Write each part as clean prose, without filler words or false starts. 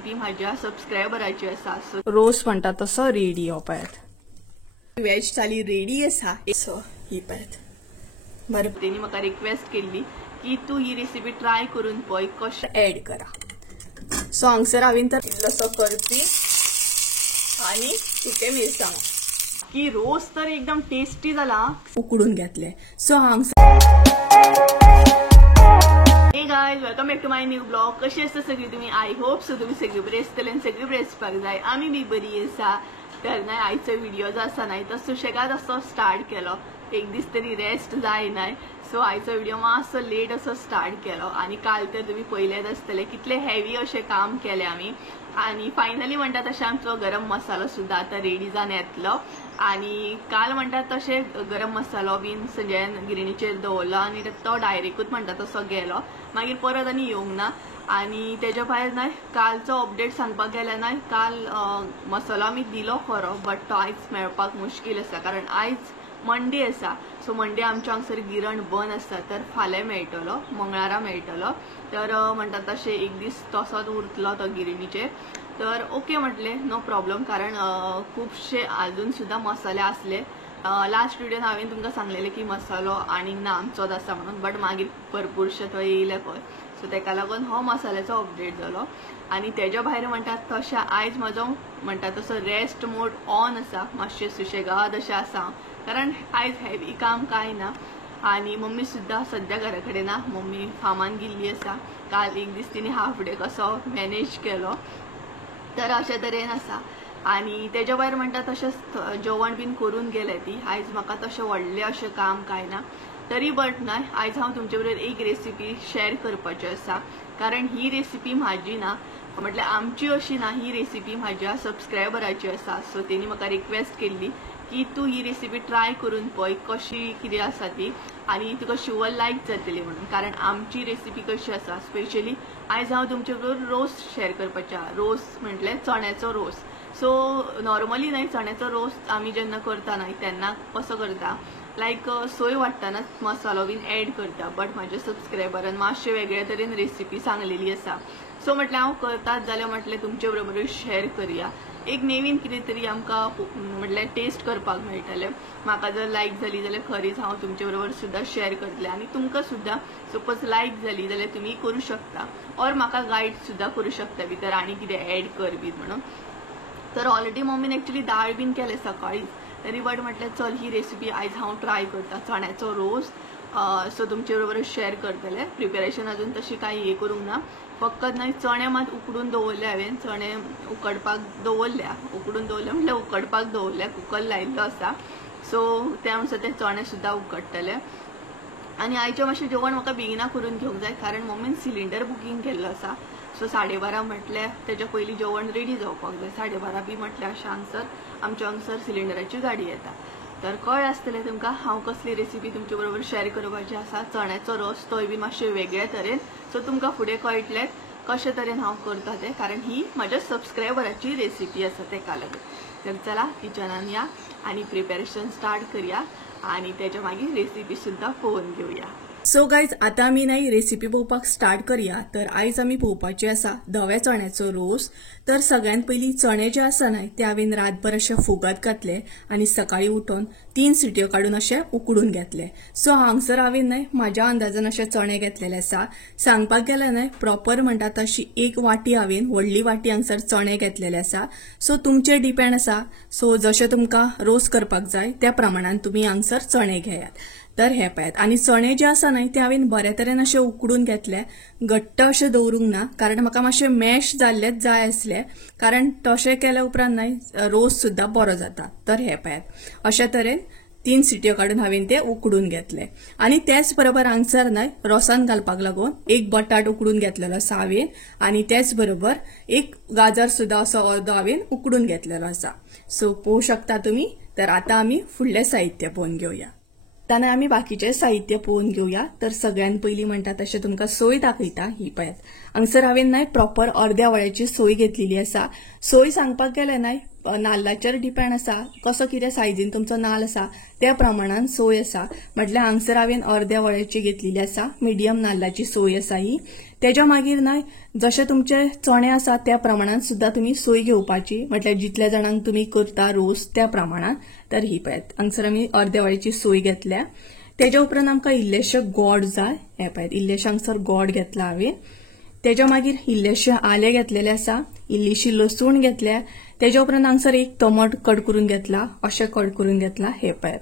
Recipe माझ्या सबस्क्रायबराची आसा. So रोस म्हणटा तसो रेडी हो पळयात. वेज थाली रेडी आसा. सो ही पळयात. बरें तेणी म्हाका रिक्वेस्ट केल्ली की तू ही रेसिपी ट्राय करून पळय कशें ऍड करा. सो हांगसर हांवें तर इल्लोसो करपी आनी सुके मिरसांगो की रोस तर एकदम टेस्टी जाला. उकडून घेतले. सो हांगसर hey guys welcome back to my new blog. कशी आसता सगळी तुमी? आय होप सो तुमी सगळी बरी आसतली आनी सगळी बरी आसपाक जाय. आमी बी बरी आसा. तर नाही आयचो व्हिडिओ जो आसा न्हय तो सुशेगाद असो स्टार्ट केलो. एक दीस तरी रेस्ट जाय न्हय. सो आयचो व्हिडिओ मातसो लेट असो स्टार्ट केलो आनी काल तर तुमी पळयलेच आसतले कितले हेवी अशें काम केलें आमी. आणि फायनली म्हणटा तशें आमचो गरम मसालो सुद्धा आता रेडी जावन येतलो. आणि काल म्हणटा तशें गरम मसालो बीन संजयान गिरणीचेर दवरलो आनी तो डायरेक्टूच म्हणटा तसो गेलो. मागीर परत आनी येवंक ना. आणि तेच्या भायर न्हय कालचो अपडेट सांगपाक गेल्यार न्हय काल मसालो आमी दिलो खरो बट तो आयज मेळपाक मुश्कील आसा कारण आयज मंडे आसा. सो मंडे आमच्या हांगसर गिरण बंद आसता. तर फाल्यां मेळटलो मंगळारा मेळटलो. तर म्हणटा तशें एक दीस तसोच उरतलो तो गिरणीचेर. तर ओके म्हटले नो प्रॉब्लम कारण खुबशे अजून सुद्धा मसाले आसले. लास्ट व्हिडिओन हांवें तुमकां सांगलेलें की मसालो आनीक ना आमचोच आसा म्हणून बट मागीर भरपूरशे थंय येयले पळय. सो तेका लागून हो मसाल्याचो अपडेट जालो. आनी तेच्या भायर म्हणटात तशें आयज म्हजो म्हणटा तसो रेस्ट मोड ऑन आसा. मातशें सुशेगाद अशें आसा कारण आयज हेवी काम कांय ना. आणि मम्मी सुद्धा सध्या घरा कडेन ना. मम्मी फार्मान गेल्ली आसा. काल एक दीस तिने हाफ डे कसो मॅनेज केलो. तर अशा तरेन आसा. आणि तेच्या भायर म्हणटा तशेंच जेवण बीन करून गेले ती. आयज म्हाका तशें व्हडलें अशें काम कांय ना. तरी बट न्हय आयज हांव तुमचे बरोबर एक रेसिपी शेअर करपाची आसा कारण ही रेसिपी म्हाजी ना म्हटल्यार आमची अशी ना. ही रेसिपी म्हाज्या सबस्क्रायबराची आसा. सो तेणी म्हाका रिक्वेस्ट केल्ली की तू ही रेसिपी ट्राय करून पळय कशी कितें आसा ती आनी तुका शुवर लायक जातली म्हणून. कारण आमची रेसिपी कशी आसा स्पेशली आयज हांव तुमचे बरोबर रोस शेअर करपाचें आहा. रोस म्हटल्यार चण्याचो रोस. सो नॉर्मली न्हय चण्याचो रोस आमी जेन्ना करता न्हय तेन्ना कसो करता लायक सोय वाटतानाच मसालो बीन ऍड करता. बट म्हाज्या सबस्क्रायबरान मातशे वेगळे तरेन रेसिपी सांगलेली आसा. सो म्हटल्यार हांव करतात जाल्यार म्हटल्यार तुमचे बरोबर शेअर करया. एक नवीन कितें तरी आमकां म्हटल्यार टेस्ट करपाक मेळटलें. म्हाका जर लायक जाली जाल्यार खरीच हांव तुमचे बरोबर सुद्धा शेअर करतलें आनी तुमकां सुद्धा सपोज लायक जाली जाल्यार तुमी करूं शकता और म्हाका गायड सुद्धा करूं शकता भितर आनी कितें ऍड कर बी म्हणून. तर ऑलरेडी मम्मीन एक्चुअली दाळ बीन केले सकाळीच. तरी बट म्हटल्यार चल ही रेसिपी आयज हांव ट्राय करता चण्याचो रोस. सो तुमचे बरोबर शेअर करतले. प्रिपेरेशन अजून तशी काही हे करूंक ना. फकत न्हय चणे मात उकडून दवरले हांवें. चणे उकडपाक दवरल्या. उकडून दवरले म्हटल्यार उकडपाक दवरल्या. कुकर लायिल्लो आसा. सो त्या अनुसार ते चणे सुद्धा उकडटले. आनी आयचें मातशें जेवण म्हाका बेगिना करून घेवंक जाय कारण मम्मीन सिलिंडर बुकींग केल्लो आसा. सो 12:30 म्हटल्यार तेच्या पयलीं जेवण रेडी जावपाक जाय. 12:30 बी म्हटल्यार अशें हांगसर आमच्या हांगसर सिलिंडराची गाडी येता. तर कळ्ळें आसतलें तुमकां हांव कसली रेसिपी तुमचे बरोबर शेअर करपाची आसा. चण्याचो रोस तोय बी मातशे वेगळे तरेन. सो तुमकां फुडें कळटलें कशे तरेन हांव करता तें कारण ही म्हाज्या सबस्क्रायबराची रेसिपी आसा तेका लागून. तर चला किचनान या आनी प्रिपेरेशन स्टार्ट करया आनी तेच्या मागीर रेसिपी सुद्धा पळोवन घेवया. सो गायज आता आमी न्हय रेसिपी पळोवपाक स्टार्ट करया. तर आयज आमी पळोवपाचे आसा धव्या चण्याचो रोस. तर सगळ्यात पयलीं चणे जे आसा न्हय ते हांवें रातभर अशे फुगत घातले आनी सकाळी उठून 3 सिटयो काडून अशे उकडून घेतले. सो हांगसर हांवें न्हय म्हाज्या अंदाजान अशे चणे घेतलेले आसा. सांगपाक गेल्यार न्हय प्रॉपर म्हणटा तशी 1 वाटी हांवें व्हडली वाटी हांगसर चणे घेतलेले आसा. सो तुमचे डिपेंड आसा. सो जशे तुमकां रोस करपाक जाय त्या प्रमाणान तुमी हांगसर चणे घेयात. तर हे पळयात. आनी चणे जे आसा न्हय ते हांवें बरे तरेन अशे उकडून घेतले. घट्ट अशे दवरूंक ना कारण म्हाका मातशे मॅश जाल्लेच जाय आसले कारण तशें केल्या उपरांत न्हय रोस सुद्धा बरो जाता. तर हे पळयात अशा तरेन 3 सिटयो काडून हांवें ते उकडून घेतले. आनी त्याच बरोबर हांगसर न्हय रोसान घालपाक लागून 1 बटाट उकडून घेतलेलो आसा हांवें आनी त्याच बरोबर 1 गाजर सुद्धा असो अर्दो हांवें उकडून घेतलेलो आसा. सो पळोवंक शकता तुमी. तर आता आमी फुडलें साहित्य पळोवन घेवया. ताना आमी बाकीचे साहित्य पळोवन घेवया. तर सगळ्यात पयलीं म्हणटा तशें तुमकां सोय दाखयता ही पळयात. हांगसर हांवें न्हय प्रॉपर अर्द्या वळ्याची सोय घेतलेली आसा. सोय सांगपाक गेल्यार न्हय नाल्लाचेर डिपेंड आसा कसो कितें सायजीन तुमचो नाल्ल आसा त्या प्रमाणान सोय आसा. म्हटल्यार हांगसर हांवें अर्द्या वळ्याची घेतलेली आसा, मिडियम नाल्लाची सोय आसा ही. तेच्या मागीर न्हय जशे तुमचे चणे आसा त्या प्रमाणान सुद्धा तुम्ही सोय घेवपाची, म्हटल्यार जितल्या जाणांक तुम्ही करता रोस त्या प्रमाणान. तर ही पळयात हांगसर आमी अर्द्या वळ्याची सोय घेतल्या. तेच्या उपरांत आमकां इल्लेशे गोड जाय. हे पळयात इल्लेशे हांगसर गोड घेतला हांवें. तेच्या मागीर इल्लेशे आले घेतलेले आसा, इल्लीशी लसूण घेतल्या. तेच्या उपरांत हांगसर एक टोमाटो कट करून घेतला, अशें कट करून घेतला. हे पळयात.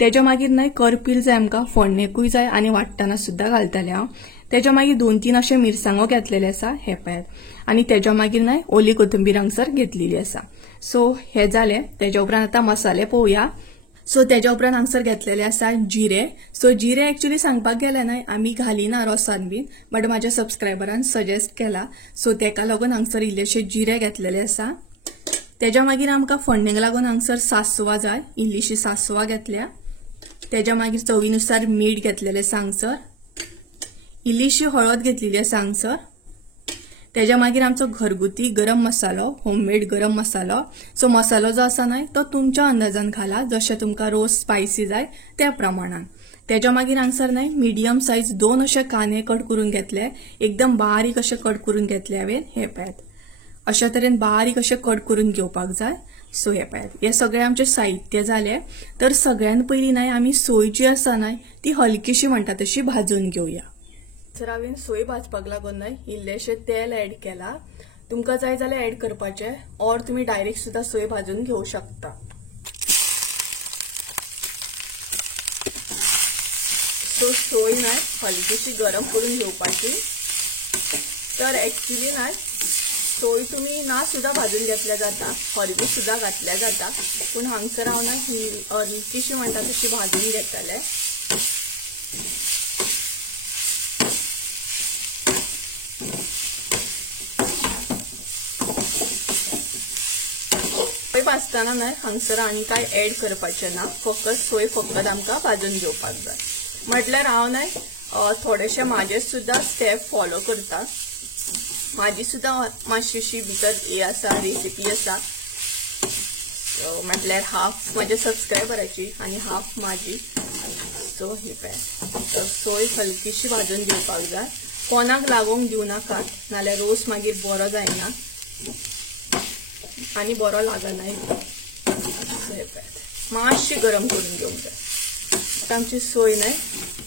तेच्या मागीर न्हय करपील जाय आमकां, फोडणेकूय जाय आनी वाटताना सुद्धा घालतले हांव. तेच्या मागीर 2-3 अशे मिरसांगो घेतलेले आसा. हे पळयात. आनी तेच्या मागीर न्हय ओली कोथिंबीर हांगसर घेतलेली आसा. सो हे जाले. तेच्या उपरांत आतां मसाले पळोवया. सो तेच्या उपरांत हांगसर घेतलेले आसा जिरे. सो जिरे एक्चुअली सांगपाक गेले न्हय आमी घालिना रोसान बीन, बट म्हाज्या सबस्क्रायबरान सजेस्ट केला सो तेका लागून हांगसर इल्लेशे जिरे घेतलेले आसा. तेच्या मागीर आमकां फोडणेक लागून हांगसर सासवां जाय, इल्लीशी सासवां घेतल्या. तेच्या मागीर चवीनुसार मीठ घेतलेले आसा हांगसर, इल्लीशी हळद घेतलेली आसा हांगसर. तेच्या मागीर आमचो घरगुती गरम मसालो, होममेड गरम मसालो. सो मसालो जो आसा न्हय तो तुमच्या अंदाजान घाला, जशे तुमकां रोस स्पायसी जाय त्या प्रमाणान. तेच्या मागीर हांगसर न्हय मिडियम सायज 2 अशे कांदे कट करून घेतले, एकदम बारीक अशे कट करून घेतले हांवें. हे पळयात अशा तरेन बारीक अशे कट करून घेवपाक जाय. सो हे पळयात हे सगळे आमचे साहित्य जाले. तर सगळ्यात पयलीं न्हय आमी सोय जी आसा न्हय ती हलकीशी म्हणटा तशी भाजून घेवया. तर हांवें सोय भाजपाक लागून न्हय इल्लेशे तेल ऍड केला. तुमकां जाय जाल्यार ऍड करपाचे, ऑर तुम्ही डायरेक्ट सुद्धा सोय भाजून घेवं शकता. सो सोय न्हय हलकीशी गरम करून घेवपाची. तर एक्चुअली न्हय सोय तुम्ही ना सुद्धा भाजून घेतल्या जाता, हरवी सुद्धा घातल्या जाता, पूण हांगसर हांव न्हय ही हलकीशी म्हणटा तशी भाजून घेतले. सोय भाजताना न्हय हांगसर आनी काय ऍड करपाचे ना, फक्त सोय फक्त आमकां भाजून घेवपाक जाय. म्हटल्यार हांव न्हय थोडेशे म्हाजे सुद्धा स्टेप फॉलो करता. म्हाजी सुद्धा मातशीशी भितर हे आसा रेसिपी आसा. म्हटल्यार हाफ म्हाज्या सबस्क्रायबराची आनी हाफ म्हाजी. सो ही पळय सोय हलकीशी भाजून घेवपाक जाय, कोणाक लागोंक दिवं नाकात, नाल्यार रोस मागीर बरो जायना आनी बरो लागना. मातशी गरम करून घेवंक जाय. आमची सोय न्हय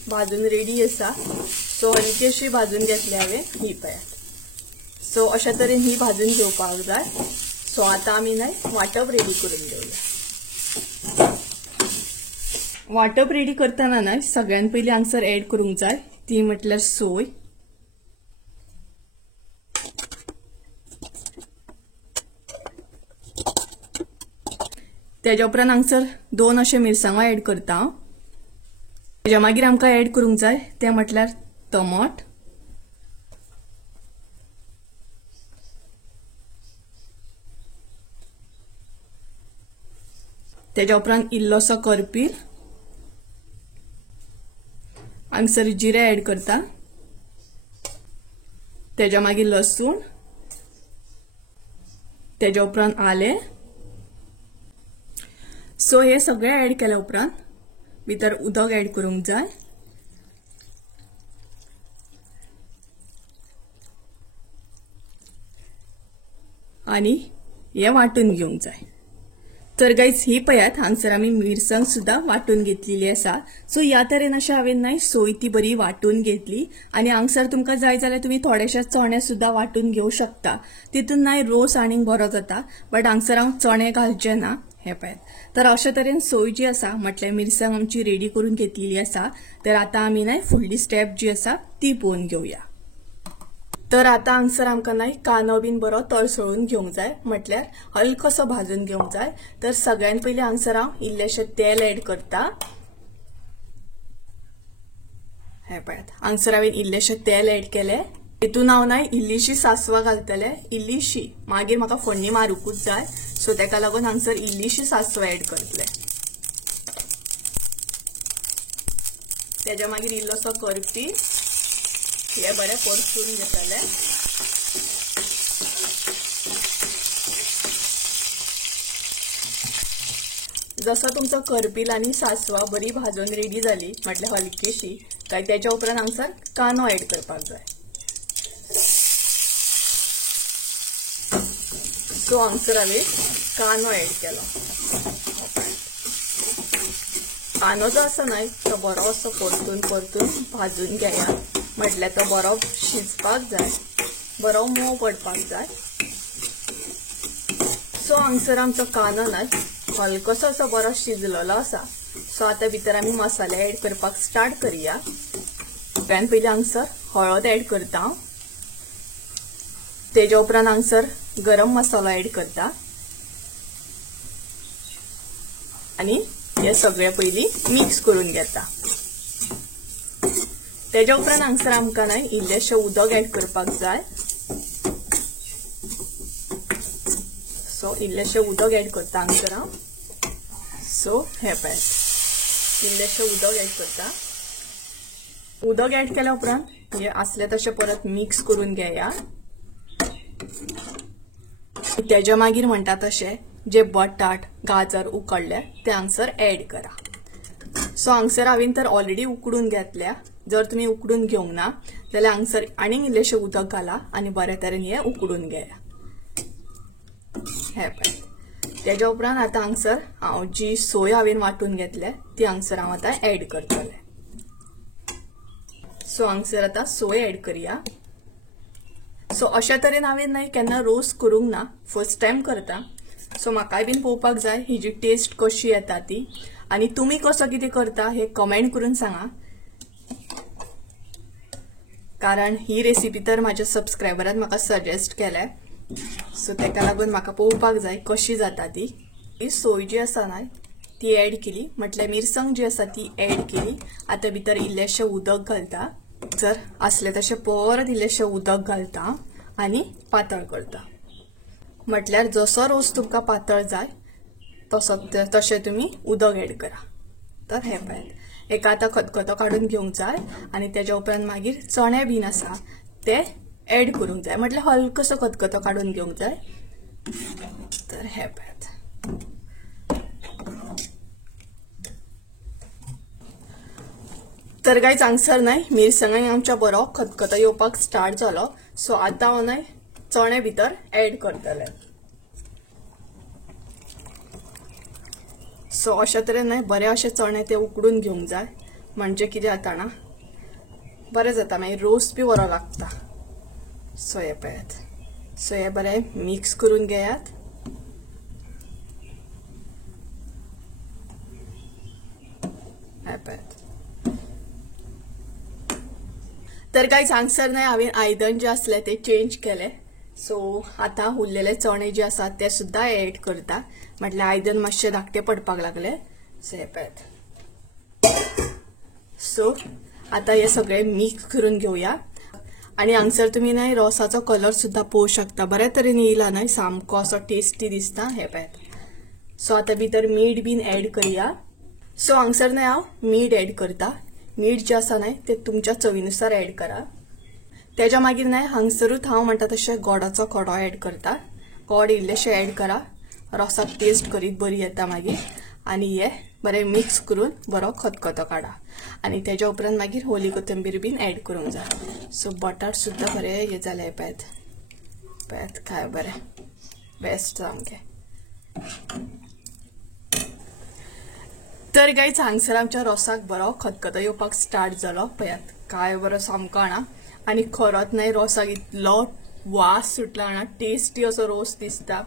भाजून रेडी आसा. सो हलकी अशी भाजून घेतली हांवें. ही पळयात. सो अशा तरेन ही भाजून घेवपाक जाय. सो आतां आमी न्हय वांटप रेडी करून घेवया. वांटप रेडी करतना न्हय सगळ्यात पयलीं हांगसर ऍड करूंक जाय ती म्हटल्यार सोय. तेच्या उपरांत हांगसर 2 अशे मिरसांगो ऍड करता. तेच्या मागीर आमकां ऍड करूंक जाय ते म्हटल्यार टमाट. तेच्या उपरांत इल्लोसो करपील. हांगसर जिरे ऍड करता. तेच्या मागीर लसूण. तेच्या उपरांत आले. सो हे सगळे ऍड केल्या उपरांत भितर उदक ऍड करूंक जाय. आनी हे वाटून घेवंक जाय. तर गाइज ही पळयात हांगसर आमी मिरसांग सुद्धा वाटून घेतलेली आसा. सो ह्या तरेन अशें हांवें न्हय सोय ती बरी वाटून घेतली. आनी हांगसर तुमकां जाय जाल्यार तुम्ही थोडेशे चणे सुद्धा वाटून घेवं शकता. तितून न्हय रोस आनीक बरो जाता, बट हांगसर हांव चणे घालचे ना. हे पळयात. तर अशा तरेन सोय जी आसा म्हटल्यार मिरसांग आमची रेडी करून घेतलेली आसा. तर आतां आमी न्हय फुडली स्टेप जी आसा ती पळोवन घेवया. तर आतां हांगसर आमकां न्हय कांदो बीन बरो तळसळून घेवंक जाय, म्हटल्यार हलकोसो भाजून घेवंक जाय. तर सगळ्यात पयलीं हांगसर हांव इल्लेशें तेल ऍड करता. हे पळयात हांगसर हांवें इल्लेशें तेल ऍड केलें. हितून हांव न्हय इल्लीशी सासवां घालतलें, इल्लीशी, मागीर म्हाका फोडणी मारूंकूच जाय. सो तेका लागून हांगसर इल्लीशी सासवां ऍड करतलें. तेच्या मागीर इल्लोसो करपी. हे बरें परतून घेतले. जसं तुमचं करपील आणि सासवा बरी भाजून रेडी जाली म्हटल्यार हलकीशी काय त्याच्या उपरांत हांगसर कांदो ऍड करपाक जाय। सो हांगसर हांवें कांदो ऍड केलो। कांदो जो आसा न्हय तो बरो असो परतून भाजून घेया म्हटल्यार तो बरो शिजपाक जाय, बरो मोव पडपाक जाय। सो हांगसर आमचो कांदो न्हय हलकोसो असो बरो शिजलेलो आसा। सो आता भितर आमी मसाले ऍड करपाक स्टार्ट करूया। सगळ्यान पयलीं हांगसर हळद ऍड करता, तेच्या उपरांत हांगसर गरम मसालो ऍड करता आणि हे सगळे पयलीं मिक्स करून घेता। तेच्या उपरांत हांगसर आमकां न्हय इल्लेशें उदक ऍड करपाक जाय। सो इल्लेशें उदक ऍड करता हांगसर हांव। सो हे पळय इल्लेशें उदक ऍड करता। उदक ऍड केल्या उपरांत हे असले तशें परत मिक्स करून घेया। तेच्या मागीर म्हणटा तशें जे बटाट गाजर उकडले ते हांगसर ऍड करा। सो हांगसर हांवें तर ऑलरेडी उकडून घेतल्या। जर तुम्ही उकडून घेवंक ना जाल्यार हांगसर आनीक इल्लेशें उदक घाला आणि बरे तरेन हे उकडून घेया। हे पळय तेच्या उपरांत आता हांगसर हांव जी सोय हांवें वाटून घेतल्या ती हांगसर हांव आता ऍड करतले। सो हांगसर आता सोय ऍड करूया। सो अशा तरेन हांवें न्हय केन्ना रोस्ट करूंक ना, फर्स्ट टाइम करता। सो म्हाकाय बीन पळोवपाक जाय ही जी टेस्ट कशी येता ती, आणि तुम्ही कसो कितें करता हे कमेंट करून सांगा, कारण ही रेसिपी तर म्हाज्या सबस्क्रायबरान म्हाका सजेस्ट केल्या। सो तेका लागून म्हाका पळोवपाक जाय कशी जाता ती। ही सोय जी आसा न्हय ती ऍड केली म्हटल्यार मिरसांग जी आसा ती ऍड केली। आता भितर इल्लेशें उदक घालता, जर असले तशें परत इल्लेशें उदक घालता आणि पातळ करता। म्हटल्यार जसो रोस तुमकां पातळ जाय तशें तुमी उदक ऍड करा। तर हे पळयात एका आता खतखतो काढून घेवंक जाय आणि तेच्या उपरांत मागीर चणे बीन आसा ते ऍड करूंक जाय, म्हटल्यार हलकोसो खतखतो काढून घेवंक जाय। तर हे पळयात तर गायज हांगसर न्हय मिरसांगांक आमच्या बरो खतखतो येवपाक स्टार्ट जालो। सो आता हांव न्हय चणे भितर ऍड करतले। सो अशा तरेन न्हय बरे अशे चणे ते उकडून घेवंक जाय, म्हणजे कितें जाता ना बरें जाता, मागीर रोस्ट बी बरो लागता। सो हे पळयात, सो हे बरे मिक्स करून घेयात। हे पळयात तर गायज हांगसर न्हय हांवें आयदन जे आसले ते चेंज केले। सो आता उरलेले चणे जे आसात ते सुद्धा ऍड करता, म्हटल्यार आयदन मातशे धाकटे पडपाक लागले। सो हे पळयात, सो आता हे सगळे मिक्स करून घेवया। आणि हांगसर तुम्ही न्हय रोसाचो कलर सुद्धा पळोवंक शकता, बऱ्या तरेन येयला न्हय, सामको असो टेस्टी दिसता। हे पळयात सो आता भितर मीठ बीन ऍड करूया। सो हांगसर न्हय हांव मीठ ऍड करता। मीठ जे आसा न्हय ते तुमच्या चवीनुसार ऍड करा। तेच्या मागीर न्हय हांगसरूच हांव म्हणटा तशें गोडाचो खडो ऍड करता। गोड इल्लेशें ऍड करा, रोसाक टेस्ट करीत बरी येता मागीर। आणि हे बरें मिक्स करून बरो खतखतो काढा आणि तेच्या उपरांत मागीर ओली कोथिंबीर बीन ऍड करूंक जाय। सो बटाट सुद्धा बरे हे जाले पळयात, पळयात काय बरें बेस्ट सामकें। तर गायज हांगसर आमच्या रोसाक बरो खतखतो येवपाक स्टार्ट जालो। पळयात काय बरो सामको हांगा, आणि खरोच न्हय रोसाक इतलो वास सुटला हांगा, टेस्टी असो रोस दिसता,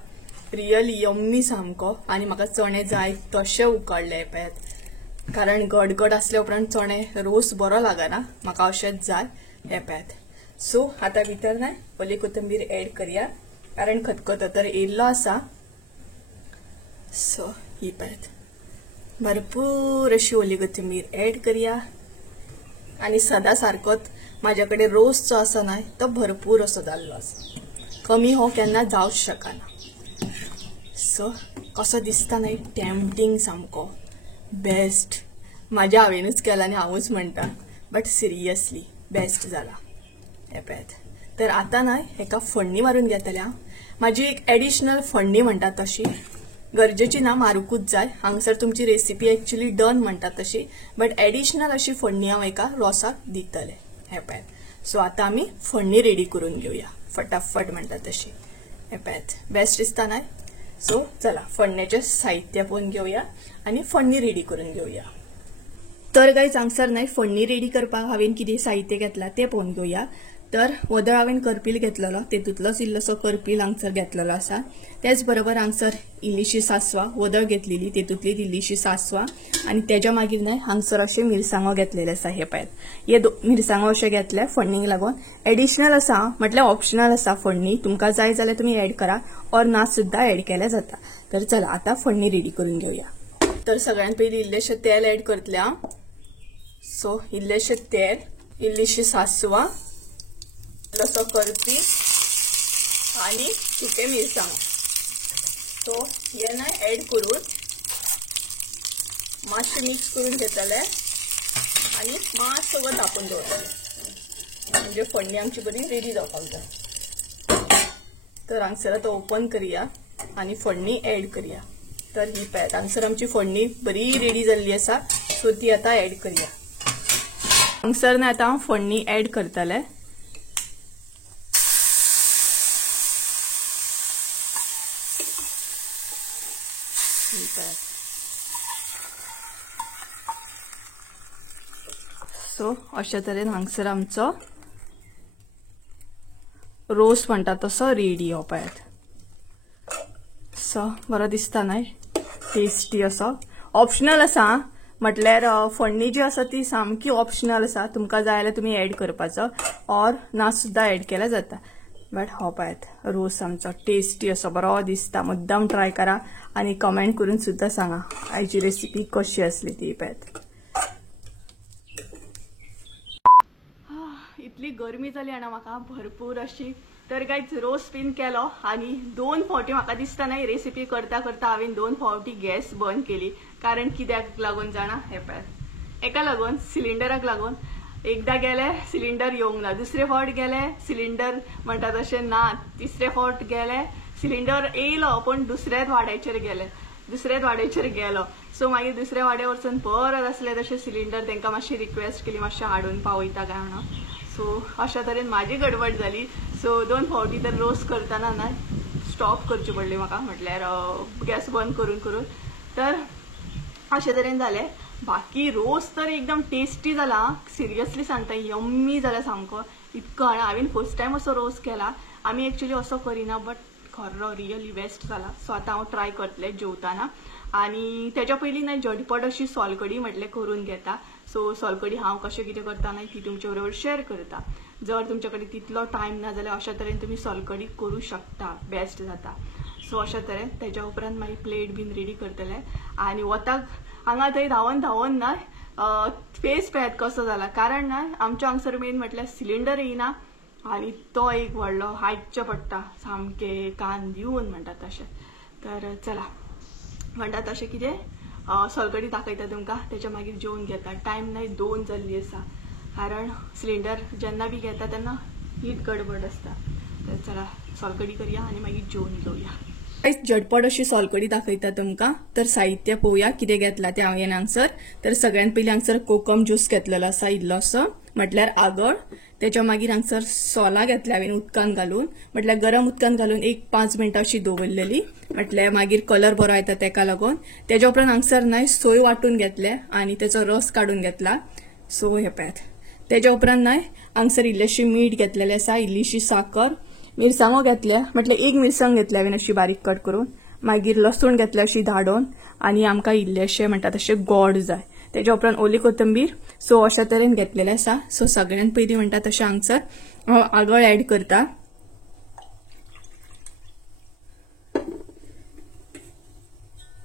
रियली यम्मी सामको। आणि म्हाका चणे जाय तशें उकडले पळयात, कारण गडगड आसल्या उपरांत चणे रोस बरो लागना, म्हाका अशेंच जाय। हे पळयात सो आता भितर न्हय ओली कोथिंबीर ऍड करूया, कारण खतखतो तर येयल्लो आसा। सो ही पळयात भरपूर अशी ओली कोथिंबीर ऍड करूया। आणि सदा सारकोच माझ्याकडे रोस जो आसा न्हय तो भरपूर असो जाल्लो आसा, कमी हो केन्ना जावंच शकना। सो कसो दिसता न्हय, टेम्पटिंग सामको बेस्ट। म्हाज्या हांवेनूच केला आनी हांवूच म्हणटा, बट सिरियसली बेस्ट जाला। हे पळयात तर आता न्हय हेका फोडणी मारून घेतले हांव, म्हाजी एक एडिशनल फोडणी म्हणटा तशी। गरजेची ना मारूकूच जाय। हांगसर तुमची रेसिपी एक्चुअली डन म्हणतात तशी, बट एडिशनल अशी फोडणी हांव एका रोसाक दितले हे पळयात। सो आता आमी फोडणी रेडी करून घेऊया फटाफट म्हणतात तशी हे पळयात। बेस्ट दिसता ना? सो चला फोडण्याचे साहित्य पळोवन घेऊया आणि फोडणी रेडी करून घेऊया। तर गाइस हांगसर नाही फोडणी रेडी करपाक हांवें कितें साहित्य घेतला ते पळोवन घेऊया। तर वदळ हांवें करपील घेतलेलो, तेतूंतलोच इल्लोसो करपील हांगसर घेतलेलो आसा। त्याच बरोबर हांगसर इल्लीशी सासवां वदळ घेतलेली, तेतूंतली इल्लीशी सासवां आणि तेच्या मागीर न्हय हांगसर अशे मिरसांगो घेतलेले आसा हे पळयात। हे मिरसांगो अशे घेतले फोडणीक लागून। एडिशनल आसा म्हटल्यार ऑप्शनल आसा फोडणी, तुमकां जाय जाल्यार तुमी ऍड करा और ना सुद्धा ऍड केल्या जाता। तर चला आता फोडणी रेडी करून घेऊया। तर सगळ्यात पयलीं इल्लेशें तेल ऍड करतले हांव। सो इल्लेशें तेल, इल्लीशी सासवां, इल्लोसो करपी आणि सुके मिरसांगो। सो हे ना ऍड करून मातशें मिक्स करून घेतले आणि मातसो वगत धापून दवरतले, म्हणजे फोडणी आमची बरी रेडी जावपाक जाय। तर हांगसर आतां ओपन करया आणि फोडणी ऍड करया। तर ही पळयात हांगसर आमची फोडणी बरी रेडी जाल्ली आसा। सो ती आतां ऍड करया। हांगसर ना आतां हांव फोडणी ऍड करतले। सो अशा तरेन हांगसर आमचो रोस्ट म्हणटा तसो रेडी हो पळयात। सो बरो दिसता न्हय, टेस्टी असो। ऑप्शनल आसा म्हटल्यार फोडणी जी आसा ती सामकी ऑप्शनल आसा, तुमकां जाय जाल्यार तुमी ऍड करपाचो और ना सुद्धा ऍड केल्या जाता। बट हो पळयात रोस आमचो टेस्टी असो बरो दिसता। मुद्दाम ट्राय करा आणि कमेंट करून सुद्धा सांगा आयची रेसिपी कशी असली ती पळयात। इतली गरमी जाली आनी म्हाका भरपूर अशी। तर गाइस रोस बीन केलो आणि 2 फावटी म्हाका दिसता ना रेसिपी करता करता हांवें 2 फावटी गॅस बंद केली। कारण कित्याक लागून जाणा हे पळयात, एका लागून सिलिंडराक लागून। एकदा गेले सिलिंडर येवंक ना, दुसरे फावट गेले सिलिंडर म्हणटा तशें ना, तिसरे फावट गेले सिलिंडर येयलो पण दुसऱ्याच वाड्याचेर गेले, दुसऱ्याच वाड्याचेर गेलो। सो मागीर दुसऱ्या वाड्यार वचून परत असले तशें सिलिंडर तांकां मातशी रिक्वेस्ट केली मातशें हाडून पावयता काय म्हणून। सो अशा तरेन म्हाजी गडबड जाली। सो 2 फावटी तर रोस्ट करतना ना स्टॉप करची पडली म्हाका, म्हटल्यार गॅस बंद करून करून। तर अशे तरेन जालें। बाकी रोस तर एकदम टेस्टी जाला, सिरियसली सांगता यम्मी जाला सामको। इतको हांवें फर्स्ट टाइम असो रोस केला। आमी एक्चुअली असो करिना, बट खरो रियली बेस्ट जाला। सो आतां हांव ट्राय करतलें जेवताना। आणि त्याच्या पयलीं ना झटपट अशी सोलकडी म्हटलें करून घेता। सो सोलकडी हांव कशें कितें करता ना ती तुमचे बरोबर शेअर करता। जर तुमचे कडेन तितलो टायम ना जाल्यार अशा तरेन तुमी सोलकडी करूं शकता, बेस्ट जाता। सो अशा तरेन तेच्या उपरांत मागीर प्लेट बीन रेडी करतले आणि वताक हांगा थंय धांवन धांवन ना फेस पळयात कसो जाला। कारण ना आमच्या हांगसर मेन म्हटल्यार सिलिंडर येयना आणि तो एक व्हडलो हायकचे पडटा सामके कान दिवन म्हणटा तशें। तर चला म्हणटा तशें कितें सोलकडी दाखयता तुमकां, तेच्या मागीर जेवून घेता। टायम नाही 2 जाल्ली आसा, कारण सिलिंडर जेन्ना बी घेता तेन्ना हीच गडबड आसता। तर चला सोलकडी करया आणि मागीर जेवून घेवया। झटपट अशी सोलकडी दाखयता तुमकां। तर साहित्य पळोवया कितें घेतला ते हांवें हांगसर। तर सगळ्यात पयलीं हांगसर कोकम ज्यूस घेतलेलो आसा इल्लोसो, म्हटल्यार आगळ। तेच्या मागीर हांगसर सोलां घेतल्या हांवें उदकान घालून, म्हटल्यार गरम उदकान घालून एक 5 मिनटां अशी दवरलेली, म्हटल्यार मागीर कलर बरो येता तेका लागून। तेच्या उपरांत हांगसर न्हय सोय वाटून घेतले आणि तेचो रस काढून घेतला। सो हे पळयात। तेच्या उपरांत न्हय हांगसर इल्लेशी मीठ घेतलेलें आसा, इल्लीशी साखर, मिरसांगो घेतल्या, म्हटल्यार एक मिरसांग घेतल्या हांवें अशी बारीक कट करून, मागीर लसूण घेतले अशी धाडोन आणि आमकां इल्लेशें म्हणटा तशें गोड जाय। तेच्या उपरांत ओली कोथंबीर। सो अशा तरेन घेतलेलें आसा। सो सगळ्यात पयलीं म्हणटा तशें हांगसर हांव आगळ ऍड करता।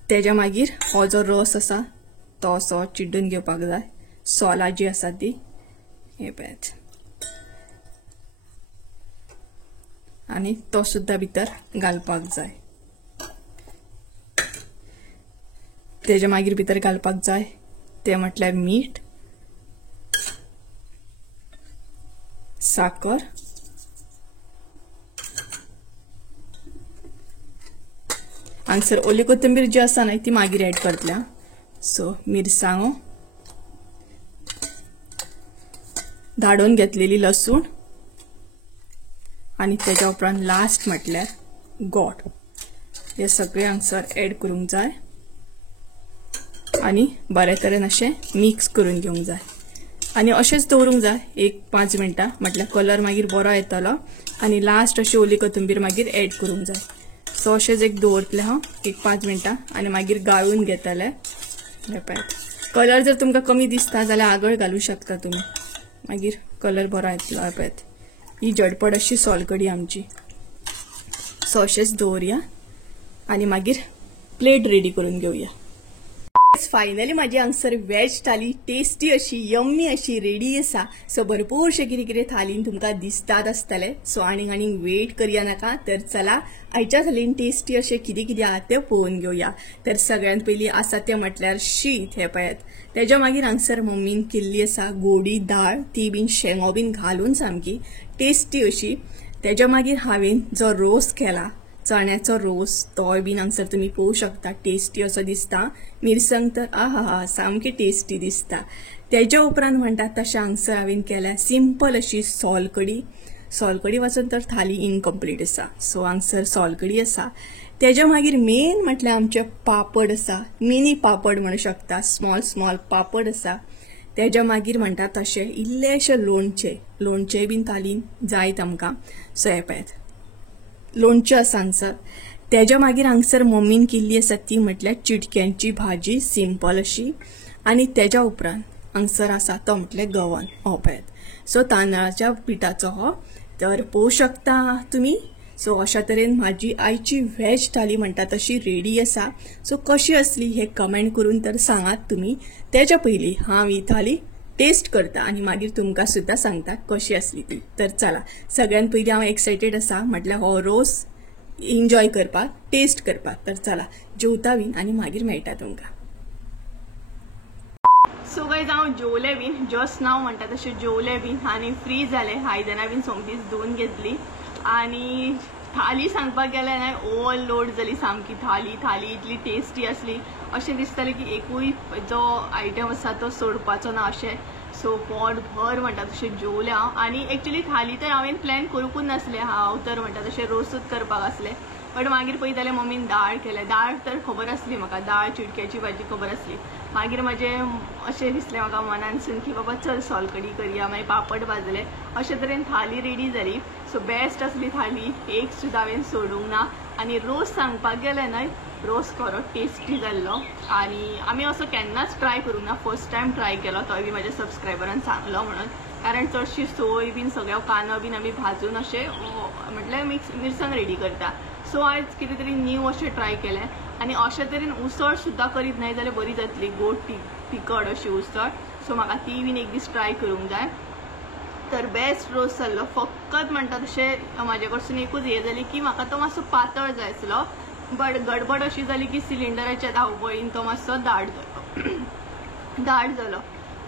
तेच्या मागीर हो जो रस आसा तो असो चिड्डून घेवपाक जाय। सोलां जी आसा ती हे पळयात आणि तो सुद्धा भितर घालपाक जाय। तेच्या मागीर भितर घालपाक जाय ते म्हटल्यार मीठ, साखर, हांगसर ओली कोथिंबीर जी आसा न्हय ती मागीर ऍड करतल्या. सो मिरसांगो, धाडून घेतलेली लसूण आणि त्याच्या उपरांत लास्ट म्हटल्यार गोड. हे सगळे हांगसर ऍड करूंक जाय आणि बरे तरेन अशें मिक्स करून घेवंक जाय आणि अशेंच दवरूंक जाय 1-5 मिनटां. म्हटल्यार कलर मागीर बरो येतलो आणि लास्ट अशी ओली कोथिंबीर मागीर ऍड करूंक जाय. सो अशेंच एक दवरतले हांव 1-5 मिनटां आणि मागीर गाळून घेतले. कलर जर तुमकां कमी दिसता जाल्यार आगळ घालूं शकता तुम्ही, मागीर कलर बरो येतलो. पळयत ही झटपट अशी सोलकडी आमची. सो अशेंच दवरया आणि मागीर प्लेट रेडी करून घेवया. फायनली माझी हांगसर वेज थाली टेस्टी अशी यम्मी अशी रेडी आसा. सो भरपूरशे कितें कितें थालीन तुमकां दिसतात आसतले. सो आनीक वेट करया नाका. तर चला आयच्या थालीन टेस्टी अशें कितें कितें आहा तें पळोवन घेवया. तर सगळ्यांत पयलीं आसा तें म्हटल्यार शीत. हे पळयात, तेज्या मागीर हांगसर मम्मीन केल्ली आसा गोडी दाळ, ती बीन शेंगो बीन घालून सामकी टेस्टी अशी. तेज्या मागीर हांवेन जो रोस केला, चण्याचो रोस, तोय बीन हांगसर तुम्ही पळोवंक शकता. टेस्टी असो दिसता. मिरसांग तर आहा सामकी टेस्टी दिसता. तेज्या उपरांत म्हणटात तशें हांगसर हांवेन केल्या सिंपल अशी सोलकडी. सोलकडी वाचून तर थाली इनकम्प्लीट आसा. सो हांगसर सोलकडी आसा. तेज्या मागीर मेन म्हटल्यार आमचे पापड आसा. मिनी पापड म्हणू शकता, स्मॉल पापड आसा. तेज्या मागीर म्हणटात तशें इल्लेशें लोणचें बीन थालीन जायत आमकां. सो हे पळयात लोणचें आसा हांगसर. तेज्या मागीर हांगसर मम्मीन केल्ली आसा ती म्हटल्यार चिटक्यांची भाजी सिंपल अशी. आणि तेज्या उपरांत हांगसर आसा तो म्हटल्यार गवन. हो पळयात. सो तांदळाच्या पिठाचो हो. तर पळोवंक शकता तुम्ही. सो अशा तरेन म्हाजी आयची वेज थाली म्हणटा तशी रेडी आसा. सो कशी असली हे कमेंट करून तर सांगात तुम्ही. तेज्या पयलीं हांव ही थाली टेस्ट करता आणि मागीर तुमकां सुद्धा सांगता कशी असली ती. तर चला सगळ्यांत पयलीं हांव एक्सायटेड आसा म्हटल्यार हो रोस एन्जॉय करपाक, टेस्ट करपाक. तर चला जेवता बीन आणि मागीर मेळटा तुमकां. सो गायज हांव जेवले बीन, जस्ट नाव म्हणटा तशें जेवले बीन आणि फ्री जाले. आयदनां बीन सोमतीच धुवन घेतली आणि थाली सांगपाक गेल्यार न्हय ओवरलोड जाली सामकी. थाली इतली टेस्टी असली, अशें दिसतालें की एकूय जो आयटम आसा तो सोडपाचो ना अशें. सो पोट भर म्हणटा तशें जेवलें हांव. आनी एक्चुअली थाली तर हांवेन प्लॅन करूंकूच नासलें. हांव तर म्हणटा तशें रोसूच करपाक आसलें. बट मागीर पळयतालें मम्मीन दाळ केलें. दाळ तर खबर आसली म्हाका, दाळ चिटक्याची भाजी खबर आसली. मागीर म्हजें अशें दिसलें म्हाका मनानसून की बाबा चल सोलकडी करया. मागीर पापड भाजले. अशे तरेन थाली रेडी जाली. सो बेस्ट असली थाली, एक सुद्दां हांवेन सोडूंक ना. आनी रोस सांगपाक गेलें न्हय, रोस खरो टेस्टी जाल्लो. आनी आमी असो केन्नाच ट्राय करूंक ना, फर्स्ट टायम ट्राय केलो. तोय बी म्हाज्या सबस्क्रायबरान सांगलो म्हणून. कारण चडशी सोय बीन सगळ्यो कांदो बीन आमी भाजून अशें म्हटल्यार मिरसांग रेडी करता. सो आयज कितें तरी न्यू अशें ट्राय केलें. आनी अशे तरेन उसळ सुद्दां करीत न्हय जाल्यार बरी जातली, गोड तिखट अशी उसळ. सो म्हाका ती बीन एक दीस ट्राय करूंक जाय. तर बेस्ट रोस जाल्लो. फकत म्हणटा तशें म्हाजे कडसून एकूच हे जाली की म्हाका तो मातसो पातळ जाय आसलो. बट गडबड अशी जाली की सिलिंडराच्या धांवपळीन तो मातसो दाट जालो.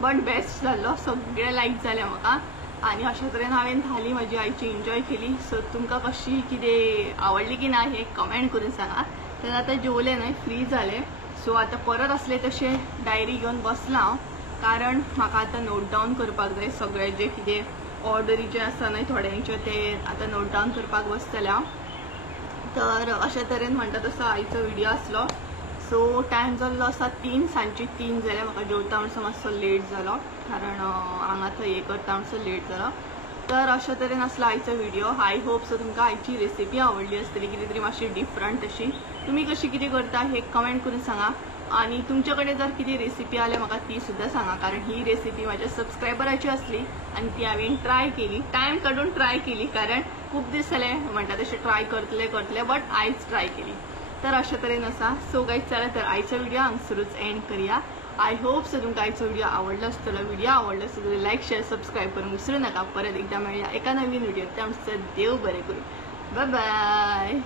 बट बेस्ट जाल्लो, सगळे लायक जालें म्हाका. आनी अशे तरेन हांवेन थाली म्हाजी आयची एन्जॉय केली. सो तुमकां कशी कितें आवडली की ना हे कमेंट करून सांगा. तर आतां जेवलें न्हय, फ्री जालें. सो आतां परत असलें तशें डायरी घेवन बसलां हांव. कारण म्हाका आतां नोट डावन करपाक जाय सगळें जे कितें ऑर्डरी जे आसा न्हय थोड्यांचे ते आतां नोट डावन करपाक बसतलें हांव. तर अशे तरेन म्हणटा तसो आयचो व्हिडिओ आसलो. सो टायम जाल्लो आसा 3, सांजची 3 जाले. म्हाका जेवता म्हणसर मातसो लेट जालो कारण हांगा थंय हे करता म्हणसर लेट जालो. तर अशा तरेन आसलो आयचो व्हिडिओ. आय होप सो तुमकां आयची रेसिपी आवडली आसतली, कितें तरी मातशी डिफरंट अशी. तुमी कशी कितें करता हे कमेंट करून सांगा. आणि तुमचे कडेन जर कितें रेसिपी आल्या म्हाका ती सुद्दां सांगा. कारण ही रेसिपी म्हाज्या सबस्क्रायबराची आसली आनी ती हांवेन ट्राय केली, टायम काडून ट्राय केली. कारण खूब दीस जाले म्हणटा तशें ट्राय करतले बट आयज ट्राय केली. तर अशा तरेन आसा. सो गायज चला तर आयचो व्हिडिओ हांगसरूच एंड करूया. आय होप सो तुमकां आयचो व्हिडिओ आवडलो आसतलो. व्हिडिओ आवडलो आसतलो जाल्यार लायक शेअर सबस्क्रायब करूंक विसरू नाका. परत एकदा मेळया एका नवीन व्हिडिओ. त्या देव बरें करूं. Bye bye.